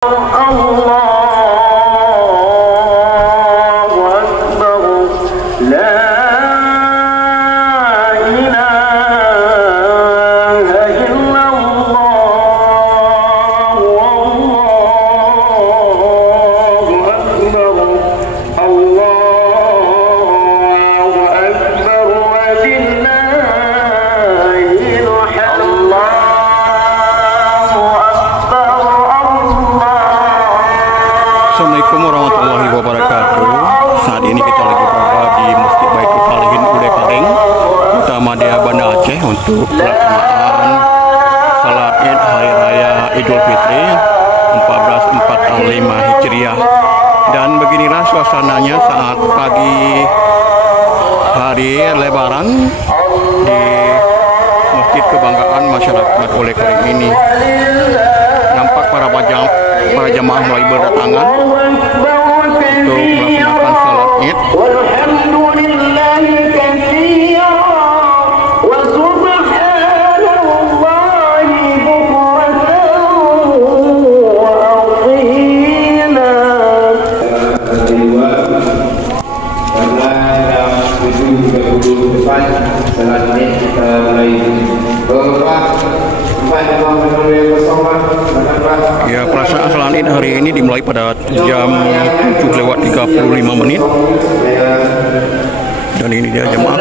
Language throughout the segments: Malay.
Assalamualaikum warahmatullahi wabarakatuh. Saat ini kita lagi berada di Masjid Baitul Salihin Ude Karing, Kota Madya, Banda Aceh untuk pelaksanaan salat Id Hari Raya Idul Fitri 1445 Hijriah. Dan beginilah suasananya saat pagi hari Lebaran di Masjid Kebanggaan Masyarakat Ude Karing ini. Nampak para jamaah mulai berdatangan untuk melaksanakan salat Id. Ya, pelaksanaan salat Id hari ini dimulai pada jam 7:35. Dan ini dia jemaah.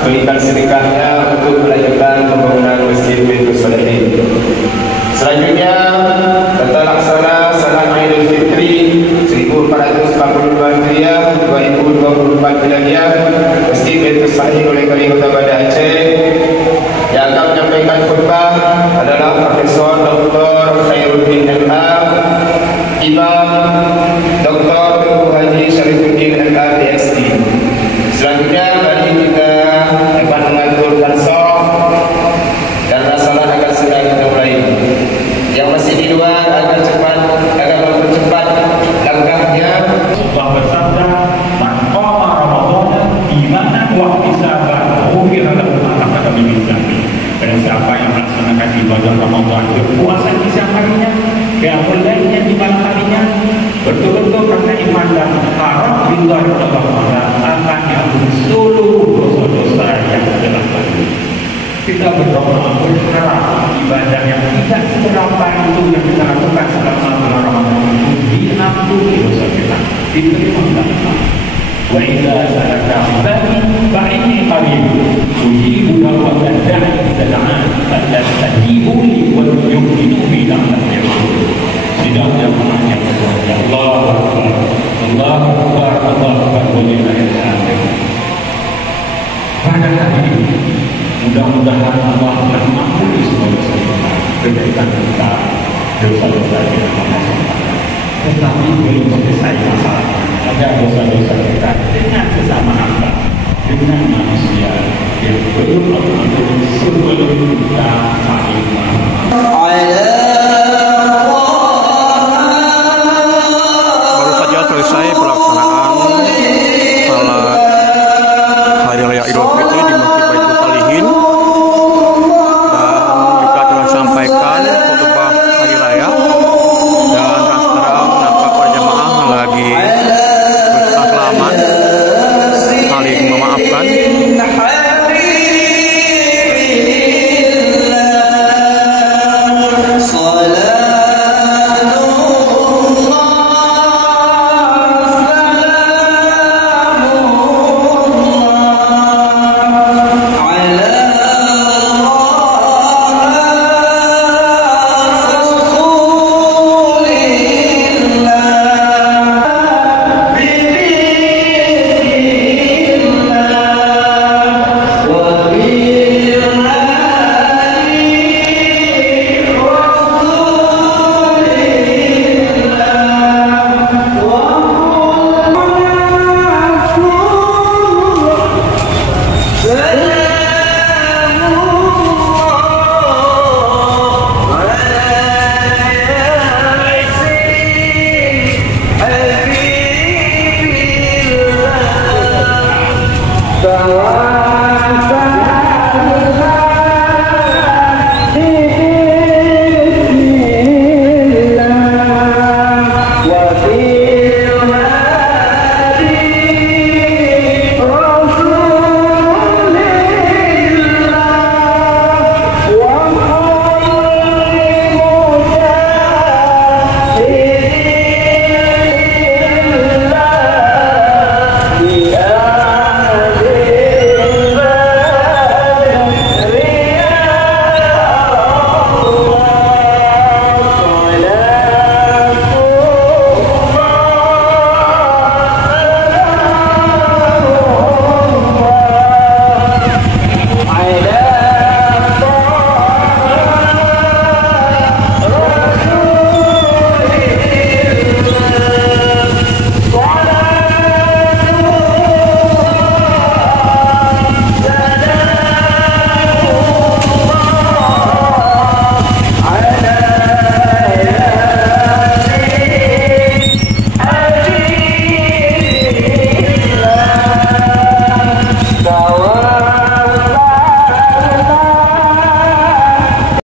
Berikan sedekahnya untuk melanjutkan pembangunan Masjid Baitul Salihin. Selanjutnya, tata laksana salat Idul Fitri 1442 Hijriah 2024 Miladiah Masjid Baitul Salihin Ude Karing Kota Banda Aceh. Yang akan menyampaikan khutbah adalah Profesor Dr. Khairuddin MA, Imam Dr. Tengku Haji Syarifuddin MA PhD. Selanjutnya mari kita akan mengaturkan saf dan salat akan segera kita mulai. Yang masih di luar agar mempercepat langkahnya. Allah bersabda, "Man qama Ramadan imanan wa ihtisaban, ghufira lahu ma taqaddama min dhanbi." Dan siapa yang melaksanakan ibadah Ramadan, berpuasa di siang harinya, qiyamul lailnya di malam harinya, betul-betul karena iman dan harap ridha Allah Taala, akan diampuni seluruh dosa-dosa yang telah lalu. Kita berdoa berharap ibadah yang tidak seberapa itu yang kita lakukan selama bulan Ramadan itu diampuni dosa kita, diterima oleh Allah. Wa idza salaka ibadi fa inni qarib ujibu da'watad da'i idza da'an fastajibu li wa yu'minu bi la'allahum tidak ada maknanya. Allahu Akbar, Allahu Akbar, Allahu Akbar, walillahil hamd. Pada hari ini, mudah-mudahan Allah telah mengampuni semua dosa kita, kebaikan kita, dosa-dosa kita. Tetapi belum selesai masalahnya. Ada dosa-dosa kita dengan sesama hamba, dengan manusia yang belum ampuni sebelum kita saling Selesai